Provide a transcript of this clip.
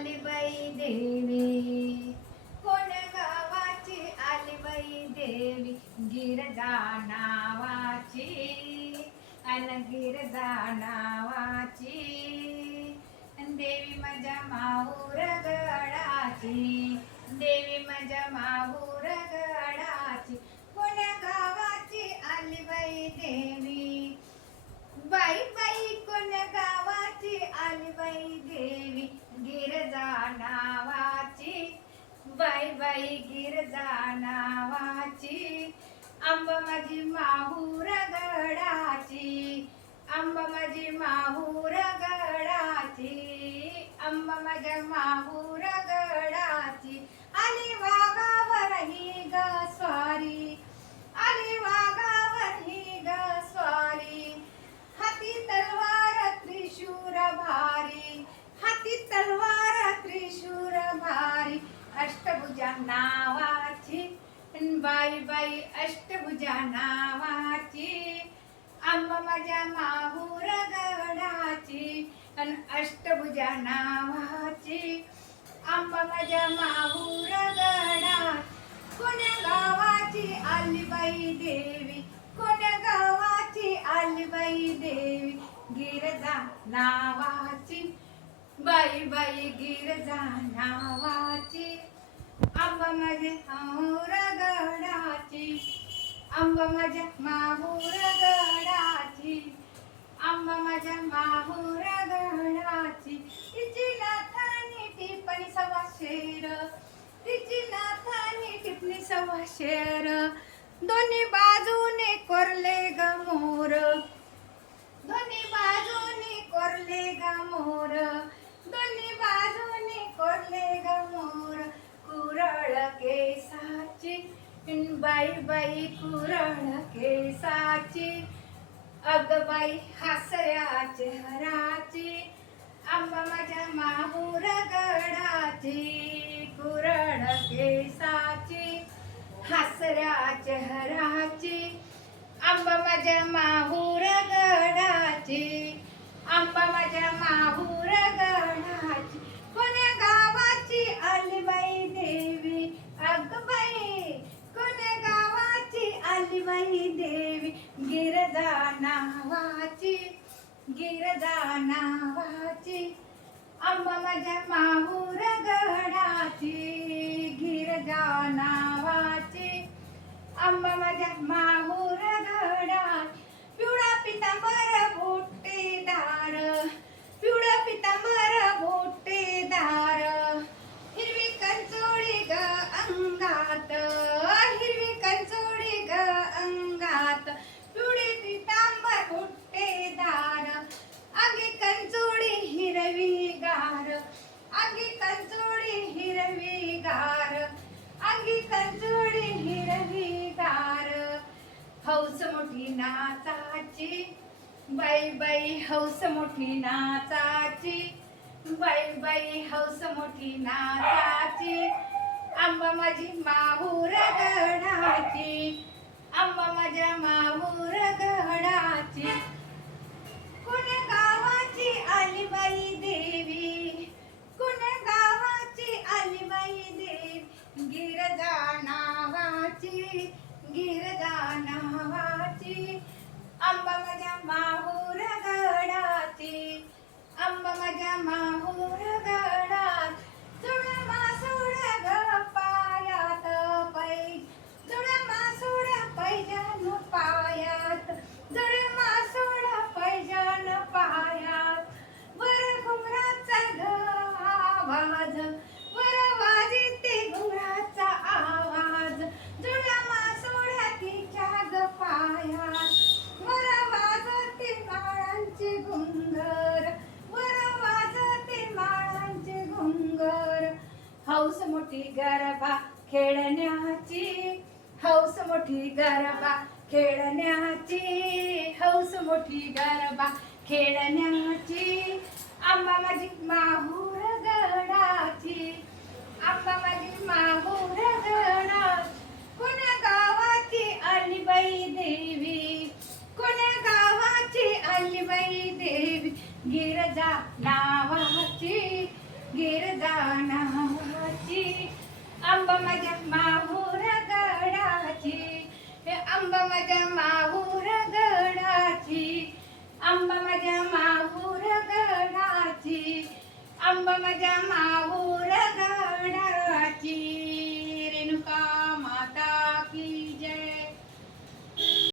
आली बाई देवी, कोण गावाची आली बाई देवी, गिरजा नावाची अन गिरजा नावाची, देवी माझ्या माहूर गडाची, देवी माझ्या माहूर गडाची, कोण गावाची आली बाई देवी, बाई बाई कोण गावाची आली बाई देवी, गिरजा नावाची, बाई बाई गिरजा नावाची, अंबा माझी माहूर गडाची, अंबा माझी माहूर गडाची, अंबा माझ्या माहूर गडाची, आली वाघावर ही ग स्वारी, आली वाघावर ही ग स्वारी, हाती तलवार त्रिशूर भारी, हाती तलवार त्रिशूर भारी, अष्टभुजा नावाची, बाई बाई अष्टभुजा नावाची, अंबा माझ्या माहूर गडाची, अन अष्टभुजा नावाची, अंबा माझ्या माहूर गडा, कोण गावाची आली बाई देवी, कोण गावाची आली बाई देवी, गिरजा नावाची, बाई बाई गिरजा नावाची, अंबा माझ्या माहूर गडाची, अंबा माझ्या माहूर गडाची, अंबा माझ्या माहूर गडाची, तिची नाथानी टिपणी सवा शेर, तिची नाथानी टिपणी सवा शेर, दोन्ही बाजूने कोरले ग मोर, दोन्ही बाजूने कोरले ग मोर, दोन्ही बाजूने कोरले ग मोर, कुरळ केसाची, बाई बाई कुरळ केसाची, अग बाई हसऱ्या चेहराची, अंबा माझ्या माहूर गडाची, कुरळ केसाची, हसऱ्या चेहराची, अंबा माझ्या माहूर गडाची, अंबा माझ्या माहूर गडाची, कोण गावाची आली बाई देवी, अग बाई कोण गावाची आली बाई देवी, गिरजा नावाची, गिरजा नावाची, अंबा माझ्या माहूर गडाची, गिरजा नावाची, अंबा माझ्या माहूर गडाची, पिवळा पितांबर बुट्टेदार, पिवळा पितांबर बुट्टेदार, हिरवी कंचोळी ग अंगात, हिरवी कंचोळी ग अंगात, पिवळी पितांबर बुट्टेदार, आगी कंचोळी हिरवी गार, आगी कंचोळी हिरवी गार, आगी कंचोळी हिरवी गार, हौस मोठी नाचाची, बाई बाई हौस मोठी नाचाची, बाई बाई हौस मोठी नाचाची, अंबा माझी माहूर गडाची, अंबा माझ्या माहूर गडाची, कोण गावाची आली बाई देवी, कोण गावाची आली बाई देवी, गिरजा नावाची, गिरजा नावाची, अंबा माझ्या माहूर गडाची, अंबा माझ्या माहूर गडाची, जुळा मासूड ग पायात पै, जुळा मासूड पैजन पायात, जुळा मासूड पैजन पायात, वर घुमराचा ग आवाज, वर वाजते घुमराचा आवाज, जुळा मासूड तिच्या ग पायात, वर वाजते माळांचे घुंगर, वर वाजते माळांचे घुंगर, हौस मोठी गरबा खेळण्याची, हौस मोठी गरबा खेळण्याची, हौस मोठी गरबा खेळण्याची, अंबा माझी माहूर गडाची, अंबा माझी माहूर गडाची, कोण गावाची आली बाई देवी, कोण गावाची आली बाई देवी, गिरजा नावाची, गिरजा नावाची आंबा माझ्या माहूर गडाची हे आंबा माझ्या माहूर गडाची आंबा माझ्या माहूर गडाची आंबा माझ्या माहूर